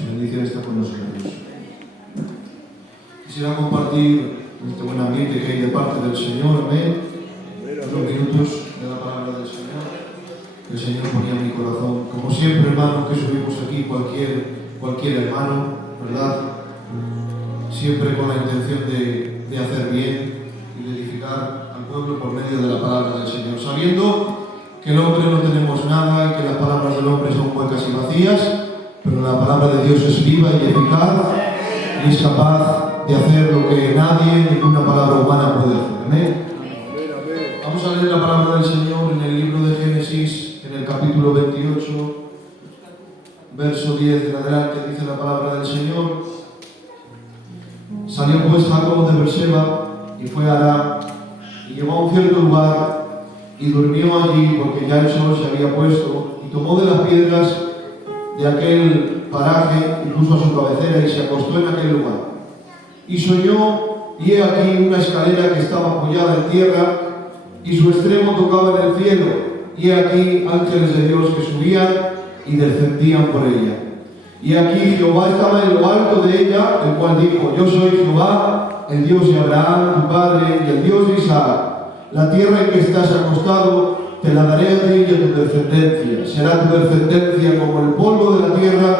Su bendición está con nosotros. Quisiera compartir este buen ambiente que hay de parte del Señor, amén. Unos minutos de la palabra del Señor. El Señor ponía en mi corazón. Como siempre, hermano, que subimos aquí cualquier hermano, ¿verdad? Siempre con la intención de hacer bien y de edificar al pueblo por medio de la palabra del Señor, sabiendo que el hombre no tenemos nada y que las palabras del hombre son huecas y vacías, pero la palabra de Dios es viva y eficaz y es capaz de hacer lo que nadie, ninguna palabra humana puede hacer. Amén. Vamos a leer la palabra del Señor en el libro de Génesis, en el capítulo 28, verso 10 en adelante, dice la palabra del Señor. Salió pues Jacob de Berseba y fue a Harán, y llegó a un cierto lugar y durmió allí porque ya el sol se había puesto, y tomó de las piedras de aquel paraje y puso a su cabecera y se acostó en aquel lugar. Y soñó, y he aquí una escalera que estaba apoyada en tierra y su extremo tocaba en el cielo, y he aquí ángeles de Dios que subían y descendían por ella. Y aquí Jehová estaba en lo alto de ella, el cual dijo: Yo soy Jehová, el Dios de Abraham, tu padre, y el Dios de Isaac. La tierra en que estás acostado te la daré a ti y a tu descendencia. Será tu descendencia como el polvo de la tierra,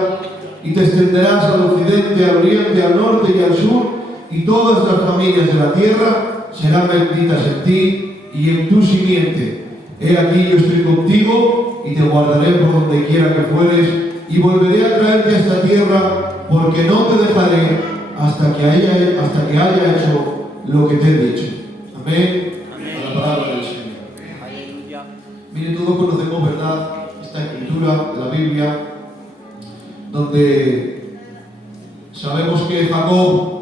y te extenderás al occidente, al oriente, al norte y al sur, y todas las familias de la tierra serán benditas en ti y en tu simiente. He aquí yo estoy contigo y te guardaré por donde quiera que fueres, y volveré a traerte a esta tierra, porque no te dejaré hasta que haya hecho lo que te he dicho. Amén. Amén. A la palabra del Señor. Aleluya. Miren, todos conocemos, ¿verdad?, esta escritura de la Biblia, donde sabemos que Jacob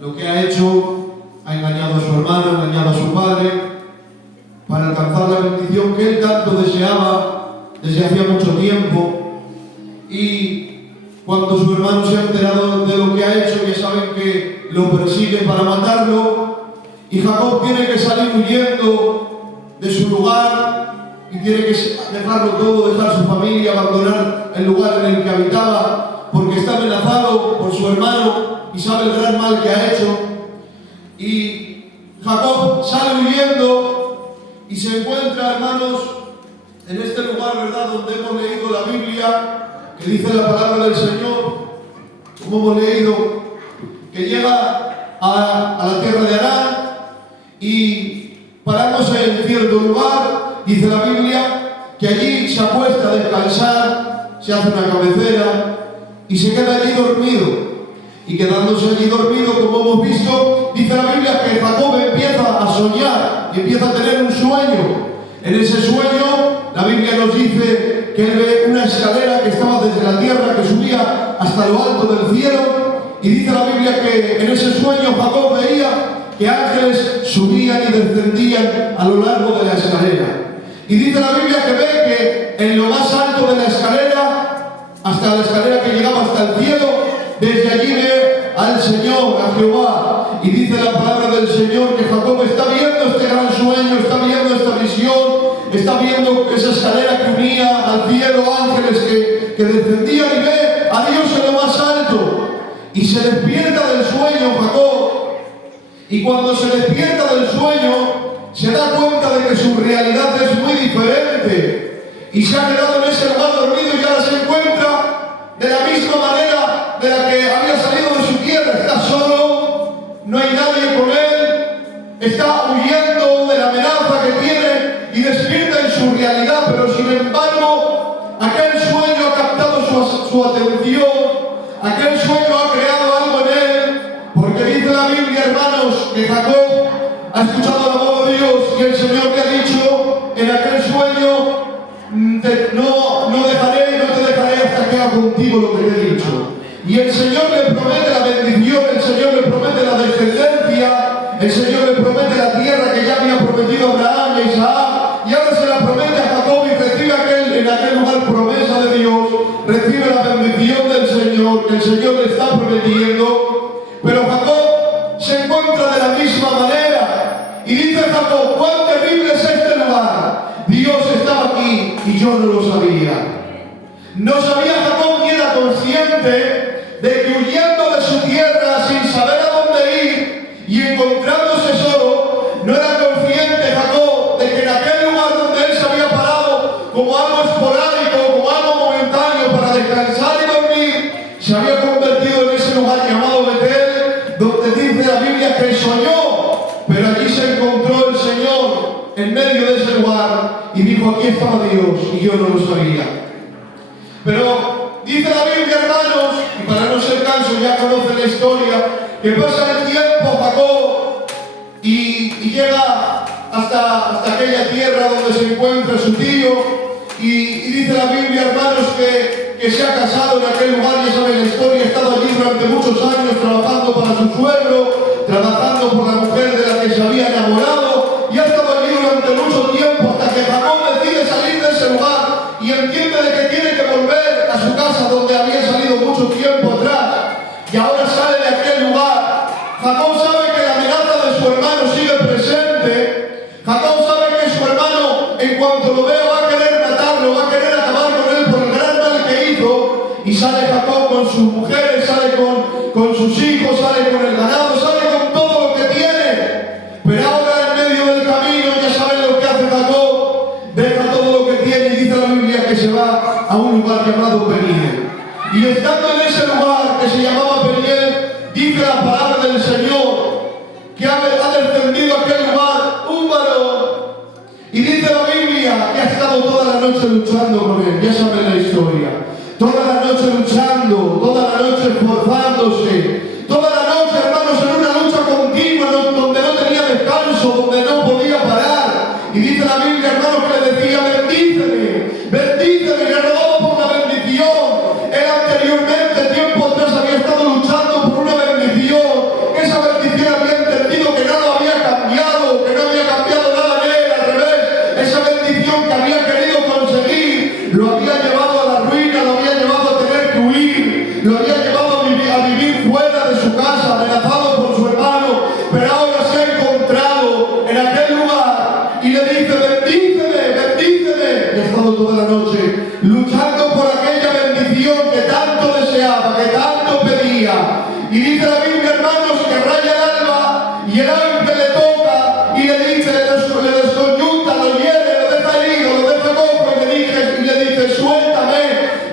lo que ha hecho, ha engañado a su hermano, ha engañado a su padre, para alcanzar la bendición que él tanto deseaba desde hacía mucho tiempo. Y cuando su hermano se ha enterado de lo que ha hecho, ya saben que lo persigue para matarlo, y Jacob tiene que salir huyendo de su lugar y tiene que dejarlo todo, dejar su familia, abandonar el lugar en el que habitaba, porque está amenazado por su hermano y sabe el gran mal que ha hecho. Y Jacob sale huyendo y se encuentra, hermanos, en este lugar, ¿verdad?, donde hemos leído la Biblia, que dice la palabra del Señor, como hemos leído, que llega a la tierra de Harán, y parándose en cierto lugar, dice la Biblia, que allí se acuesta a descansar, se hace una cabecera y se queda allí dormido. Y quedándose allí dormido, como hemos visto, dice la Biblia que Jacob empieza a soñar y empieza a tener un sueño. En ese sueño, la Biblia nos dice que él ve una escalera que estaba desde la tierra, que subía hasta lo alto del cielo, y dice la Biblia que en ese sueño Jacob veía que ángeles subían y descendían a lo largo de la escalera. Y dice la Biblia que ve que en lo más alto de la escalera, hasta la escalera que llegaba hasta el cielo, desde allí ve al Señor, a Jehová. Y dice la palabra del Señor que Jacob está viendo este gran sueño, está viendo esta visión, está viendo esa escalera que unía al cielo, ángeles que descendían, y ve a Dios en lo más alto. Y se despierta del sueño Jacob. Y cuando se despierta del sueño, se da cuenta de que su realidad es muy diferente. Y se ha quedado en ese lugar dormido y ahora se encuentra de la misma manera de la que había salido de su tierra. Está solo, no hay nadie con él, está huyendo de la amenaza que tiene y despierta en su realidad, pero sin embargo, aquel sueño ha captado su atención, aquel sueño ha creado algo en él, porque dice la Biblia, hermanos, que Jacob ha escuchado la voz de Dios y el Señor le ha dicho en aquel sueño: no te dejaré hasta que haga contigo lo que te he dicho. Y el Señor le promete la bendición, el Señor le promete la descendencia, el Señor le promete la tierra que ya había prometido a Abraham y a Isaac, y ahora se la promete a Jacob y recibe en aquel lugar promesa de Dios, recibe la bendición del Señor, que el Señor le está prometiendo. Pero Jacob se encuentra de la misma manera y dice Jacob: cuán terrible es este lugar, Dios estaba aquí y yo no lo sabía. No sabía Jacob ni era consciente lugar llamado Betel, donde dice la Biblia que soñó, pero allí se encontró el Señor en medio de ese lugar y dijo: aquí estaba Dios, y yo no lo sabía. Pero dice la Biblia, hermanos, y para no ser canso ya conocen la historia, que pasa el tiempo Jacob y llega hasta aquella tierra donde se encuentra su tío, y dice la Biblia, hermanos, que se ha casado en aquel lugar. Ya saben la historia, ha estado allí durante muchos años trabajando para su suegro, trabajando por la mujer de la que se había enamorado, y ha estado allí durante mucho tiempo hasta que Jacob decide salir de ese lugar y entiende de que tiene que volver a su casa donde había salido mucho tiempo atrás, y ahora sale de aquel lugar. Jacob sabe que la amenaza de su hermano sigue presente. Jacob sabe que su hermano, en cuanto lo vea, va a querer matarlo, va a querer acabar con él por el gran mal que hizo. Y sale Jacob con sus mujeres, sale con sus hijos, sale con el ganado, sale con todo lo que tiene. Pero ahora, en medio del camino, ya saben lo que hace Jacob: deja todo lo que tiene, y dice la Biblia que se va a un lugar llamado Peniel. Y estando en ese lugar que se llamaba Peniel, dice la palabra del Señor que ha descendido a aquel lugar un varón. Y dice la Biblia que ha estado toda la noche luchando con él. Ya saben la historia. Toda la noche luchando, toda la noche esforzándose, toda la noche, hermanos, en una lucha continua donde no tenía descanso, donde no podía parar. Y dice la Biblia, hermanos, que le decía: bendíceme, bendíceme, y le rogaba por la bendición. Él anteriormente, tiempo atrás, había estado luchando por una bendición. Esa bendición había entendido que nada había cambiado, que no había cambiado nada en él, al revés. Esa bendición que había querido conseguir lo había llevado a la ruina, lo había llevado a tener que huir, lo había llevado a vivir fuera de su casa, amenazado por su hermano. Pero ahora se ha encontrado en aquel lugar y le dice: bendíceme, bendíceme. Y ha estado toda la noche luchando por aquella bendición que tanto deseaba, que tanto pedía. Y dice la Biblia, hermanos, que raya el alba y el ángel le toca y le dice, le desconyunta, lo hiere, lo deja herido, lo deja cojo, y le dice: suéltame,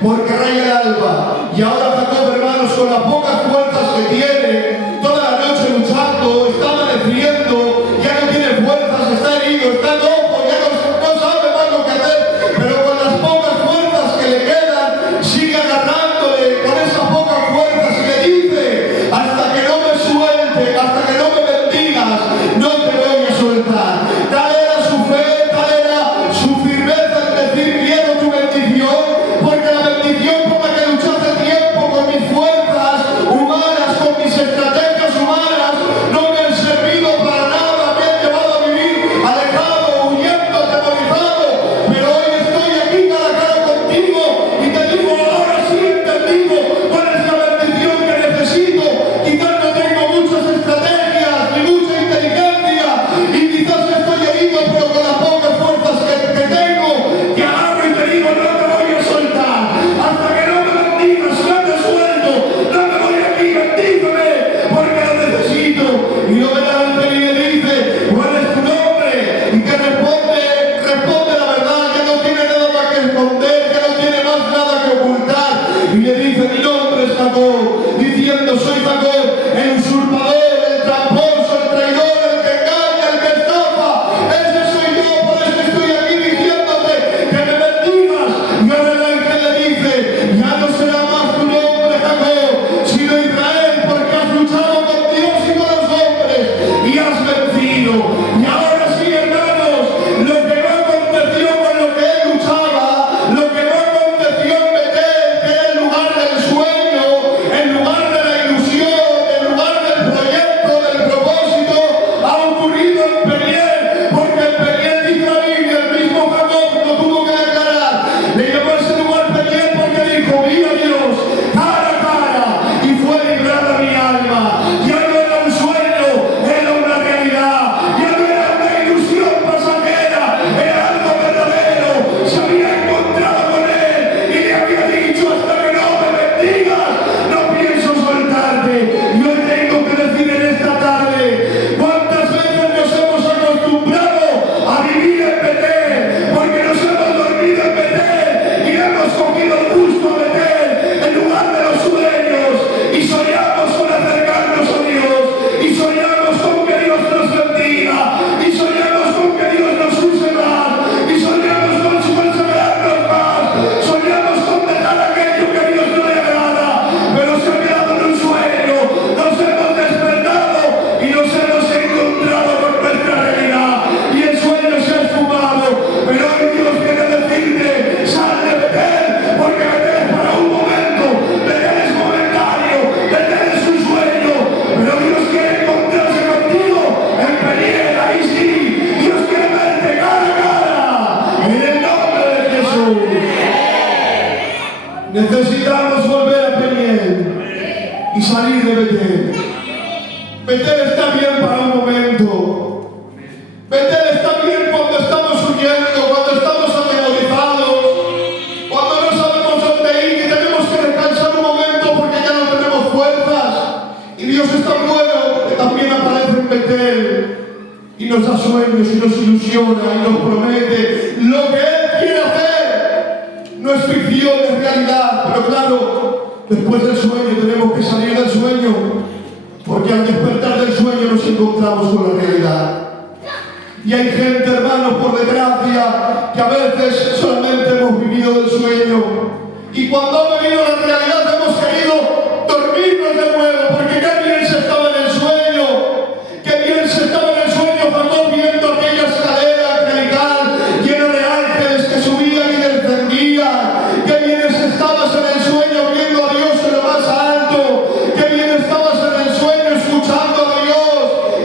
porque raya el alba. Y ahora Jacob, hermanos, con las pocas fuerzas que tiene, toda la noche luchando, está amaneciendo, ya no tiene fuerzas, está herido, está loco, ya no sabe más lo que hacer, pero con las pocas fuerzas que le quedan, sigue agarrándole con esas pocas fuerzas y le dice: hasta que no me suelte, hasta que no me bendigas, no te voy a soltar. Tal era su fe, tal era su firmeza en decir: quiero tu bendición, porque la bendición por la que luchaste tiempo con mis fuerzas humanas salir de Betel. Betel está bien para un momento. Betel está bien cuando estamos huyendo, cuando estamos atemorizados, cuando no sabemos dónde ir y tenemos que descansar un momento porque ya no tenemos fuerzas. Y Dios es tan bueno que también aparece en Betel y nos da sueños y nos ilusiona y nos promete lo que Él quiere hacer. No es ficción, es realidad, pero claro, después del sueño tenemos que salir del sueño, porque al despertar del sueño nos encontramos con la realidad. Y hay gente, hermanos, por desgracia, que a veces solamente hemos vivido del sueño, y cuando ha venido la realidad hemos querido dormirnos de nuevo, porque qué bien se estaba en el sueño, qué bien se estaba en el sueño Jacob viendo aquella escalera angelical llena de ángeles que subían y descendían. Qué bien estabas en el sueño viendo a Dios en lo más alto, qué bien estabas en el sueño escuchando a Dios.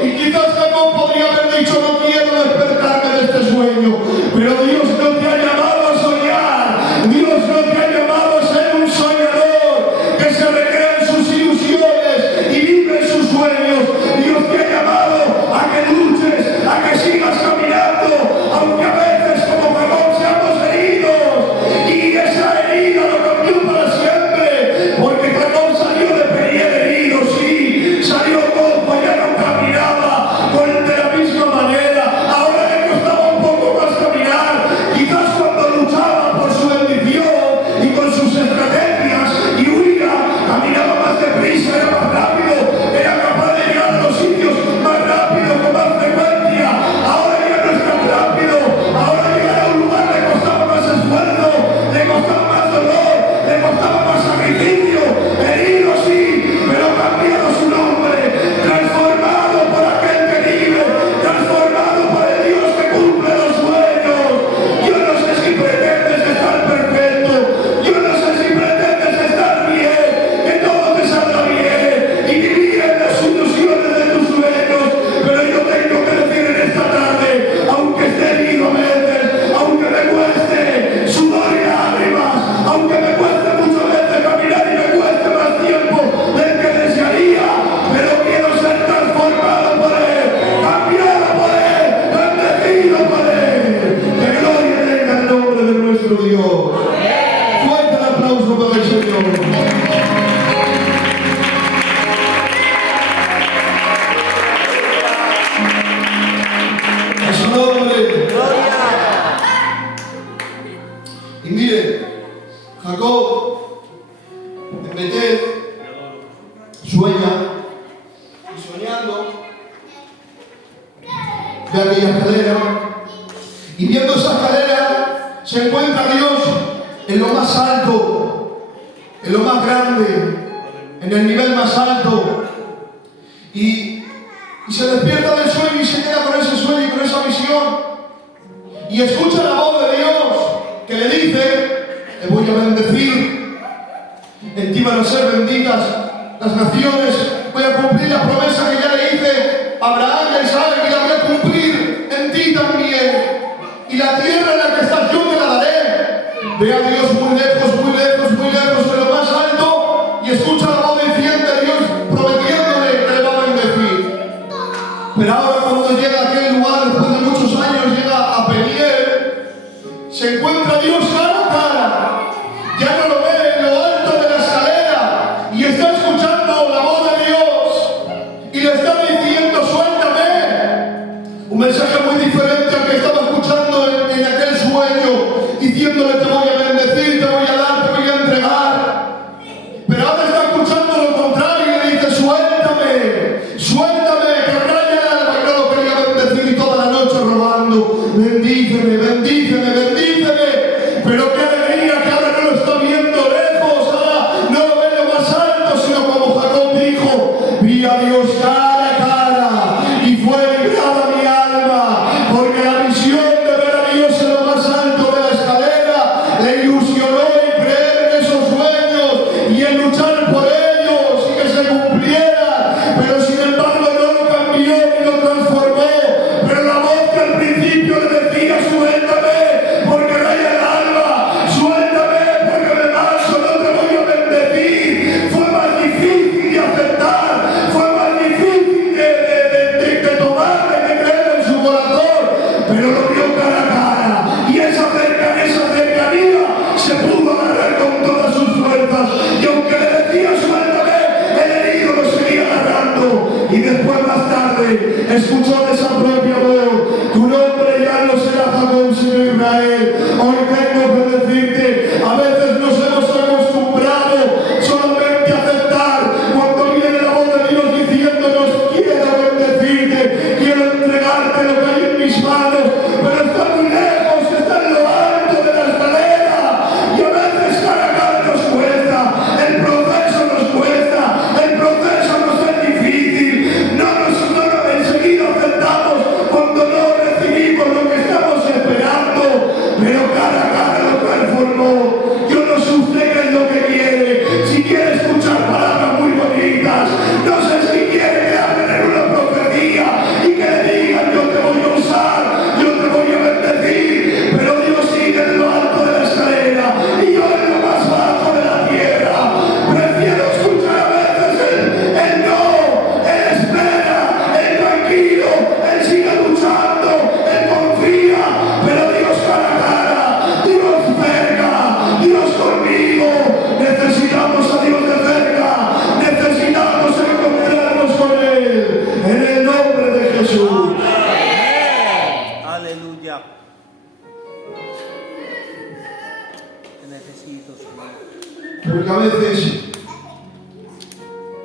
Y quizás Jacob podría haber dicho: no quiero despertarme de este sueño, pero Dios no te ha llamado a soñar, Dios no te ha llamado a ser un soñador que se recrea en sus ilusiones y vive en sus sueños. Dios te ha llamado a que luches, a que sigas caminando, aunque a veces como Jacob seamos heridos, y esa herida lo cambió para siempre, porque Jacob salió de Peniel herido, sí, salió cojo, ya no caminaba de la misma manera, ahora le costaba un poco más caminar, quizás cuando luchaba por su bendición y con sus estrategias y huía, caminaba más deprisa, era más rápido, era capaz de llegar a los sitios más rápido, con más frecuencia. Ahora ya no es tan rápido, ahora llegar a un lugar le costaba más esfuerzo, le costaba más dolor, le costaba más sacrificio, herido sí, pero cambiado su nombre, transformado por aquel que vive, transformado por el Dios que cumple los sueños. Yo no sé si pretendes estar perfecto, yo no sé si pretendes estar bien, que todo te salga bien y vivir en las ilusiones de tus sueños, pero yo tengo que decir en esta tarde, aunque esté herido a veces, aunque me cueste sudor y lágrimas, aunque me cueste muchas veces caminar y me cueste más tiempo del que desearía, pero quiero ser transformado por Él, cambiado por Él, bendecido por Él. Que gloria tenga el nombre de nuestro Dios. Fuerte el aplauso para el Señor. A su nombre. Y mire, Jacob en Betel sueña, y soñando ve aquella escalera, y viendo esa escalera se encuentra Dios en lo más alto, en lo más grande, en el nivel más alto, y se despierta del sueño y se queda con ese sueño y con esa visión, y escucha la voz de Dios que le dice: te voy a bendecir, en ti van a ser benditas las naciones, voy a cumplir la promesa que ya le hice a Abraham y a Isaac, y la voy a cumplir en ti también, y la tierra en la que estás yo te la daré. Ve a Dios muy lejos, muy lejos, muy lejos, en lo más alto, y escucha la voz diciendo a Dios, prometiéndole que le va a bendecir. Pero ahora cuando llega a aquel lugar, después de muchos años, llega a Peniel, se encuentra Dios cara a cara, ya no lo ve en lo alto de la escalera, y está escuchando la voz de Dios, y le está diciendo: suéltame. Un mensaje muy diferente al que estaba escuchando en aquel sueño, diciéndole: te voy a bendecir, te voy a dar, te voy a entregar. Pero ahora está escuchando lo contrario y le dice: suéltame, suéltame, que raya el alma. Y no lo quería bendecir, y toda la noche robando: bendíceme, bendíceme, bendíceme. Pero qué alegría que ahora no lo está viendo lejos, ahora no lo ve lo más alto, sino como Jacob dijo: vi a Dios cara a cara y fue librada mi alma, porque la visión de ver a Dios en lo más alto de la escalera le ilusionó en creer en esos sueños y en luchar por ellos y que se cumplieran, pero sin embargo no lo cambió ni lo transformó. Pero la voz que al principio le decía: suéltame, porque raya el alma, suéltame, porque me marcho, no te voy a bendecir, fue más difícil de hacer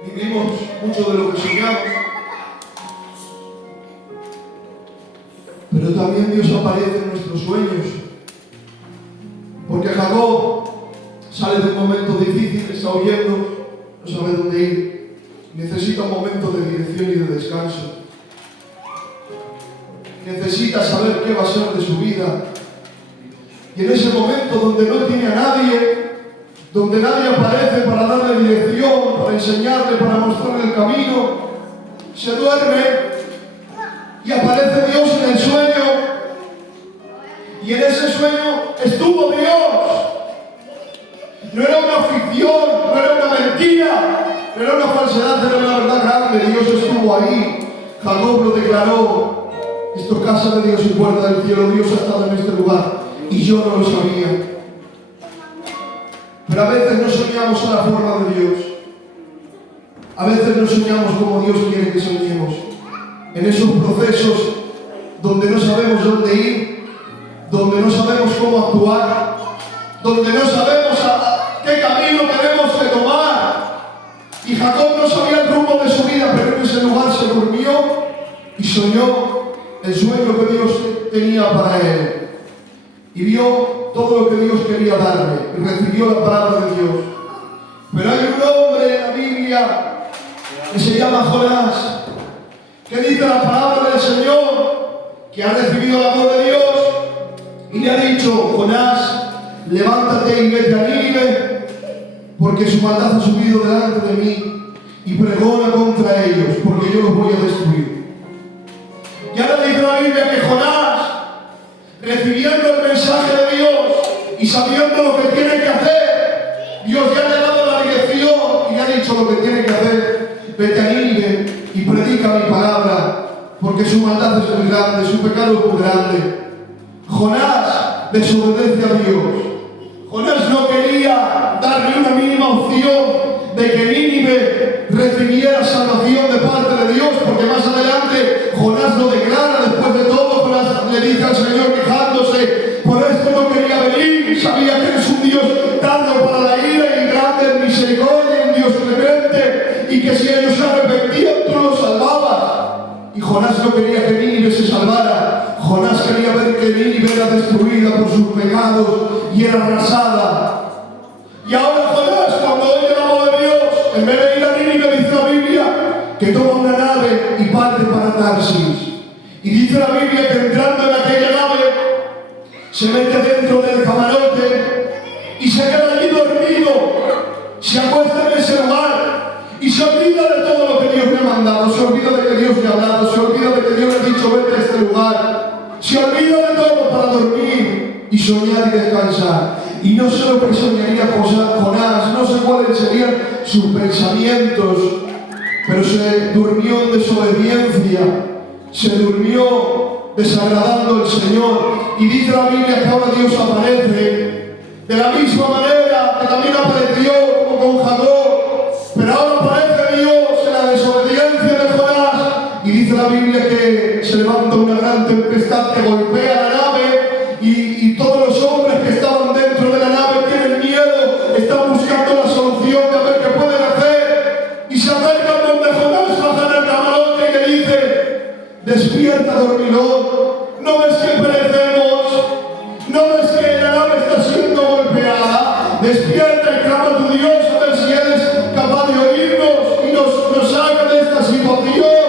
vivimos mucho de lo que soñamos, pero también Dios aparece en nuestros sueños, porque Jacob sale de un momento difícil, está huyendo, no sabe dónde ir, necesita un momento de dirección y de descanso, necesita saber qué va a ser de su vida, y en ese momento donde no tiene a nadie, donde nadie aparece para darle dirección, para enseñarle, para mostrarle el camino, se duerme y aparece Dios en el sueño, y en ese sueño estuvo Dios. No era una ficción, no era una mentira, no era una falsedad, era una verdad grande. Dios estuvo ahí. Jacob lo declaró: esto es casa de Dios y puerta del cielo. Dios ha estado en este lugar y yo no lo sabía. Pero a veces no soñamos a la forma de Dios. A veces no soñamos como Dios quiere que soñemos. En esos procesos donde no sabemos dónde ir, donde no sabemos cómo actuar, donde no sabemos qué camino tenemos que tomar. Y Jacob no sabía el rumbo de su vida, pero en ese lugar se durmió y soñó el sueño que Dios tenía para él. Y vio todo lo que Dios quería darle y recibió la palabra de Dios. Pero hay un hombre en la Biblia que se llama Jonás, que dice la palabra del Señor, que ha recibido el amor de Dios y le ha dicho: Jonás, levántate y vete a Nínive, porque su maldad ha subido delante de mí, y pregona contra ellos, porque yo los voy a destruir. Y ahora dice la Biblia que Jonás, recibiendo el mensaje de Dios y sabiendo lo que tiene que hacer, Dios ya le ha dado la dirección y le ha dicho lo que tiene que hacer: vete a Nínive y predica mi palabra, porque su maldad es muy grande, su pecado es muy grande. Jonás desobedece a Dios. Jonás no quería darle una mínima opción de que Nínive recibiera salvación de parte de Dios, porque más adelante Jonás lo declara. Después de todo, Jonás le dice al Señor quejándose: por esto no quería venir, sabía que eres un Dios tardo para la ira y grande en misericordia, un Dios clemente, y que si ellos se arrepentían tú los salvabas. Y Jonás no quería que Nínive se salvara. Jonás quería ver que Nínive era destruida por sus pecados y era arrasada. Y ahora Jonás, cuando oye la voz de Dios, en vez de ir a Nínive, dice la Biblia que toma una nave y parte para Tarsis. Y dice la Biblia que entrando en aquella nave, se mete dentro del camarote y se queda allí dormido, se acuesta en ese lugar y se olvida de todo lo que Dios le ha mandado, se olvida de que Dios le ha hablado, se olvida de que Dios le ha dicho: vete a este lugar, se olvida de todo para dormir y soñar y descansar. Y no sé lo que soñaría Jonás, no sé cuáles serían sus pensamientos, pero se durmió en desobediencia, se durmió desagradando al Señor. Y dice la Biblia que ahora Dios aparece de la misma manera que también apareció como con Jacob, pero ahora aparece Dios en la desobediencia de Jonás. Y dice la Biblia que se levanta una gran tempestad que golpea la nave, y todos los hombres que estaban dentro de la nave tienen miedo, están buscando la solución de a ver qué pueden hacer, y se acercan donde Jonás, baja el camarote y le dice: despierta, dormilón, ¿no ves que perecemos? ¿No ves que la nave está siendo golpeada? Despierta y clama a tu Dios, a ver si eres capaz de oírnos y nos saca de esta situación.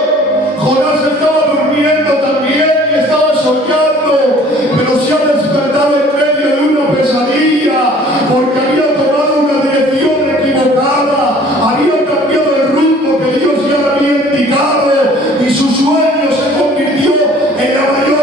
Jonás estaba durmiendo también y estaba soñando, pero se ha despertado en medio de una pesadilla, porque había tomado una dirección equivocada, había cambiado el rumbo que Dios ya le había indicado, y su sueño se convirtió en la mayor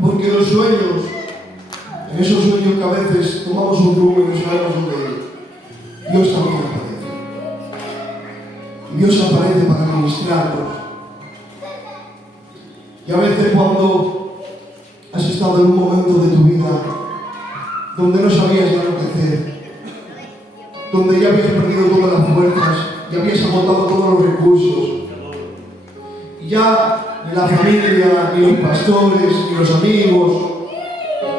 Porque los sueños, en esos sueños que a veces tomamos un rumbo y no sabemos dónde ir, Dios también aparece. Y Dios aparece para ministrarnos. Y a veces cuando has estado en un momento de tu vida donde no sabías ya lo que hacer, donde ya habías perdido todas las fuerzas, ya habías agotado todos los recursos, y ya ni la familia, ni los pastores, ni los amigos,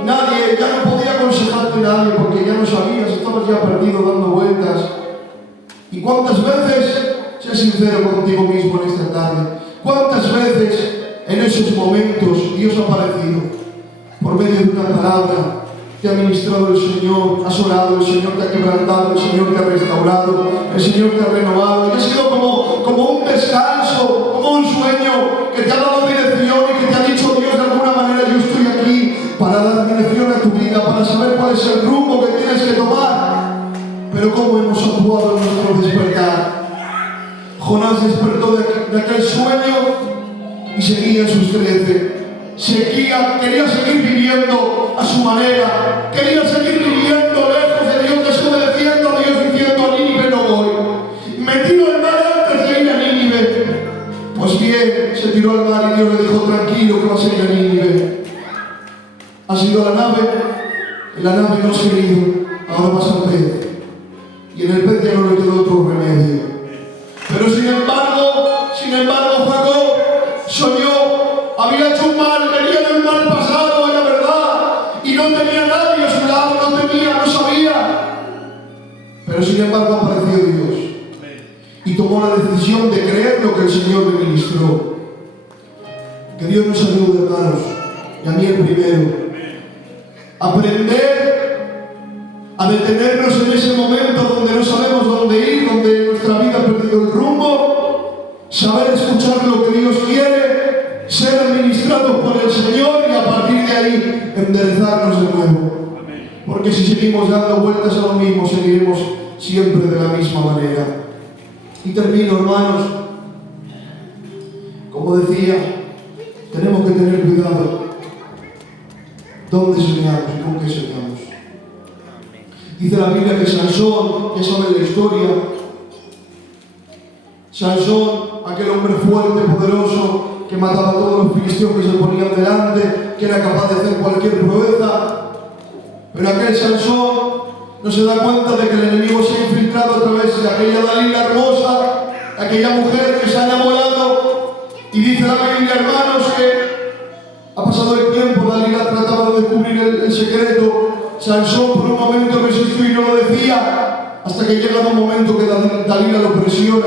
nadie, ya no podía aconsejarte nadie porque ya no sabías, estabas ya perdido dando vueltas. ¿Y cuántas veces, sé sincero contigo mismo en esta tarde, cuántas veces en esos momentos Dios ha aparecido por medio de una palabra? Te ha ministrado el Señor, has orado, el Señor te ha quebrantado, el Señor te ha restaurado, el Señor te ha renovado, y ha sido como un descanso, como un sueño que te ha dado dirección y que te ha dicho Dios de alguna manera: yo estoy aquí para dar dirección a tu vida, para saber cuál es el rumbo que tienes que tomar. Pero cómo hemos actuado en nuestro despertar. Jonás despertó de aquel sueño y seguía en sus 13. Quería seguir viviendo a su manera, quería seguir viviendo lejos de Dios, desobedeciendo a Dios, diciendo: a Nínive no voy. Me tiro al mar antes de ir a Nínive. Pues bien, se tiró al mar y Dios le dijo: tranquilo, que vas a ir a Nínive. Has ido a la nave, en la nave no has querido, ahora vas al pez. Y en el pez ya no le quedó otro remedio. Pero sin embargo, Jacob soñó, había hecho un mal, venía de un mal pasado, era verdad, y no tenía nadie a su lado, no sabía. Pero sin embargo apareció Dios y tomó la decisión de creer lo que el Señor le ministró. Que Dios nos ayude, hermanos, y a mí el primero. Aprender a detenernos en ese momento donde no sabemos dónde ir, donde nuestra vida ha perdido el rumbo, saber escuchar lo que Dios quiere, ser administrados por el Señor y a partir de ahí enderezarnos de nuevo. Porque si seguimos dando vueltas a lo mismo, seguiremos siempre de la misma manera. Y termino, hermanos, como decía, tenemos que tener cuidado dónde soñamos y con qué soñamos. Dice la Biblia que Sansón, ya saben la historia, Sansón, aquel hombre fuerte, poderoso, que mataba a todos los filisteos que se ponían delante, que era capaz de hacer cualquier proeza, pero aquel Sansón no se da cuenta de que el enemigo se ha infiltrado a través de aquella Dalila hermosa, aquella mujer que se ha enamorado, y dice la Biblia, hermanos, que ha pasado el tiempo, Dalila trataba de descubrir el secreto, Sansón por un momento resistió y no lo decía, hasta que llega un momento que Dalila lo presiona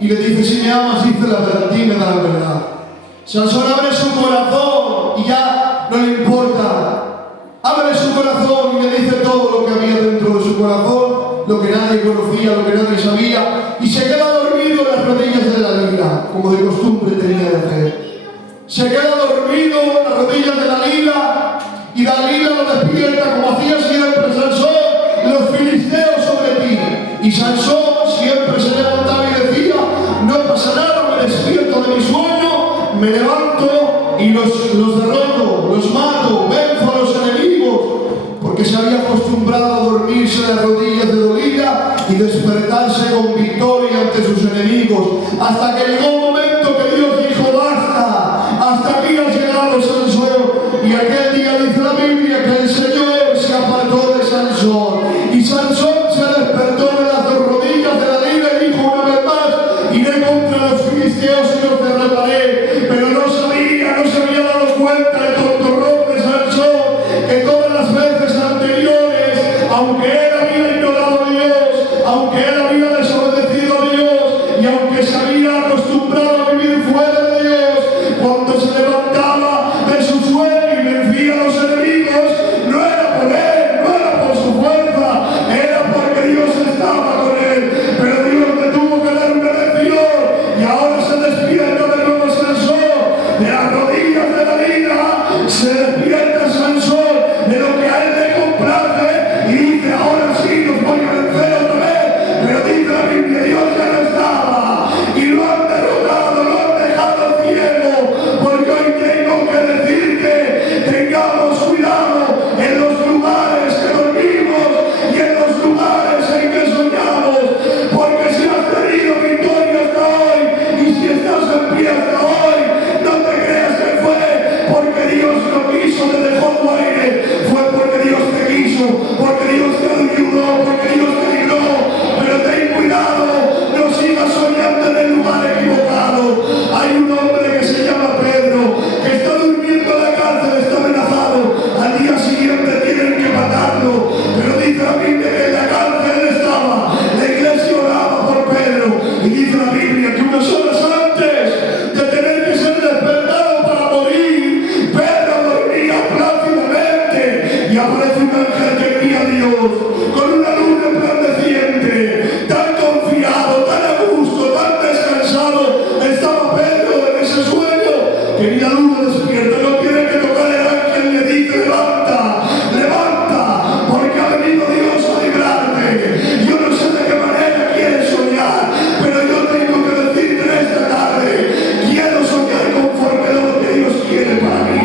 y le dice: si me amas, dice la verdad, dime la verdad. Sansón abre su corazón y ya no le importa, abre su corazón y le dice todo lo que había dentro de su corazón, lo que nadie conocía, lo que nadie sabía, y se queda dormido en las rodillas de Dalila, como de costumbre tenía de hacer. Se queda dormido en las rodillas de Dalila y Dalila lo despierta como hacía siempre Sansón: los filisteos sobre ti. Y Sansón siempre se levantaba y decía: no pasa nada, me despierto de mi sueño, me levanto y los derroto, los mato, venzo a los enemigos, porque se había acostumbrado a dormirse en las rodillas de Dalila y despertarse con victoria ante sus enemigos, hasta que llegó un momento que Dios dijo: basta, hasta aquí has llegado, Sansón. Y aquel día dice la Biblia que el Señor se apartó de Sansón y Sansón se despertó de las rodillas de Dalila y dijo una vez más: iré contra los filisteos y los derrotaré. Pero no se había dado cuenta el tontorrón de Sansón, que todas las veces anteriores, aunque él había ignorado a Dios, aunque él había desobedecido a Dios y aunque se había acostumbrado a vivir fuera de Dios, cuando se levantaba de su sueño y vencía a los enemigos, no era por él, no era por su fuerza, era porque Dios estaba con él. Pero Dios le tuvo que dar una lección y ahora se despierta de nuevo Sansón de las rodillas de Dalila, se despierta Sansón de lo que a él le complace y dice: ahora sí los voy a vencer otra vez. Pero dice la Biblia, Dios ya no estaba y lo han derrotado, lo han dejado ciego, porque hoy tengo que decirte ninguno despierta, no quiere que tocar el ángel le dice: levanta, levanta, porque ha venido Dios a librarte. Yo no sé de qué manera quieres soñar, pero yo tengo que decirte en esta tarde: quiero soñar conforme a lo que Dios quiere para mí.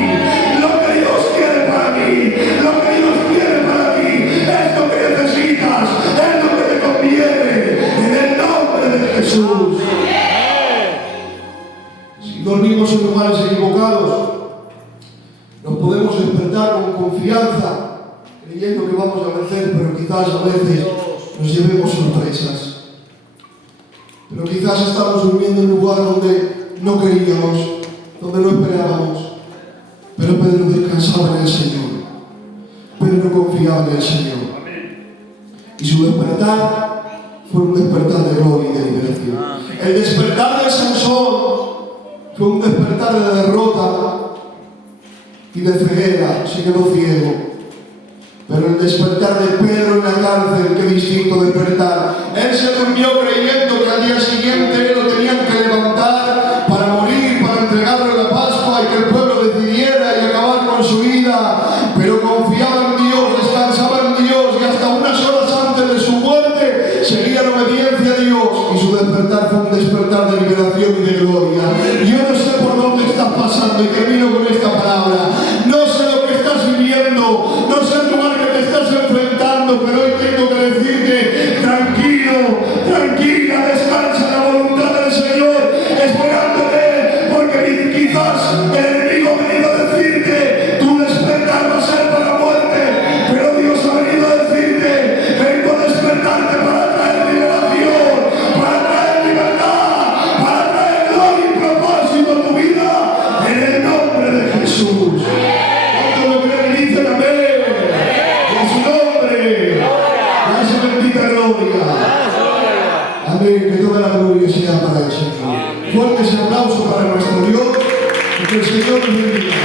Lo que Dios quiere para mí, lo que Dios quiere para ti, es lo que necesitas, es lo que te conviene, en el nombre de Jesús. Si dormimos en lugares equivocados, nos podemos despertar con confianza, creyendo que vamos a vencer, pero quizás a veces nos llevemos sorpresas. Pero quizás estamos durmiendo en un lugar donde no queríamos, donde no esperábamos. Pero Pedro descansaba en el Señor. Pedro confiaba en el Señor. Y su despertar fue un despertar de gloria y de liberación. El despertar de Sansón fue un despertar de derrota y de ceguera, se quedó ciego. Pero el despertar de Pedro en la cárcel, qué distinto despertar. Él se durmió creyendo que al día siguiente lo tenían que levantar para morir, para entregarle la Pascua y que el pueblo decidiera y acabar con su vida. Pero confiaba en Dios, descansaba en Dios, y hasta unas horas antes de su muerte seguía en obediencia a Dios. Y su despertar fue un despertar de liberación y de gloria. Yo no sé por dónde estás pasando, y termino con esta palabra. No sé lo que estás viviendo, no sé el lugar que te estás enfrentando, pero hoy tengo que decirte: tranquilo, tranquila, descansa en la voluntad del Señor, esperando en Él, porque quizás el enemigo ha venido a decirte: tu despertar va a ser para la muerte, pero Dios ha venido a decirte: vengo a despertarte para traer liberación, para traer libertad, para traer gloria y propósito a tu vida, en el nombre de Jesús. ¿Cuántos lo creen y dicen amén? En su nombre, a esa bendita gloria. Amén, que toda la gloria sea para el Señor. Fuerte ese aplauso para nuestro Dios, y que el Señor nos bendiga.